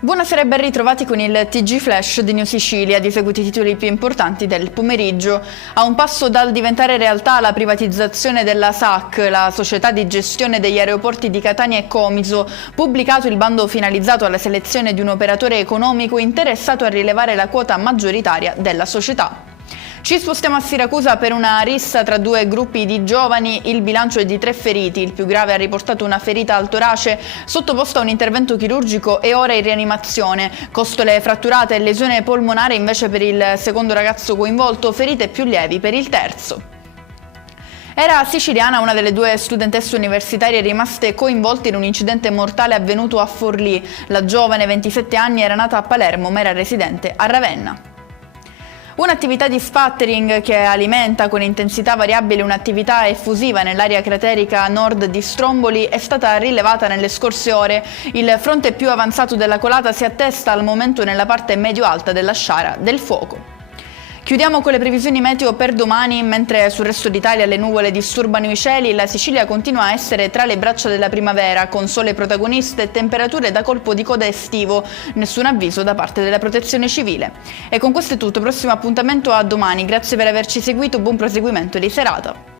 Buonasera e ben ritrovati con il TG Flash di New Sicilia, di seguiti i titoli più importanti del pomeriggio. A un passo dal diventare realtà la privatizzazione della SAC, la società di gestione degli aeroporti di Catania e Comiso, pubblicato il bando finalizzato alla selezione di un operatore economico interessato a rilevare la quota maggioritaria della società. Ci spostiamo a Siracusa per una rissa tra due gruppi di giovani, il bilancio è di 3 feriti, il più grave ha riportato una ferita al torace, sottoposto a un intervento chirurgico e ora in rianimazione, costole fratturate e lesione polmonare invece per il secondo ragazzo coinvolto, ferite più lievi per il terzo. Era siciliana una delle due studentesse universitarie rimaste coinvolte in un incidente mortale avvenuto a Forlì. La giovane, 27 anni, era nata a Palermo ma era residente a Ravenna. Un'attività di spattering che alimenta con intensità variabile un'attività effusiva nell'area craterica a nord di Stromboli è stata rilevata nelle scorse ore. Il fronte più avanzato della colata si attesta al momento nella parte medio-alta della sciara del fuoco. Chiudiamo con le previsioni meteo per domani, mentre sul resto d'Italia le nuvole disturbano i cieli, la Sicilia continua a essere tra le braccia della primavera, con sole protagoniste e temperature da colpo di coda estivo, nessun avviso da parte della Protezione Civile. E con questo è tutto, prossimo appuntamento a domani, grazie per averci seguito, buon proseguimento di serata.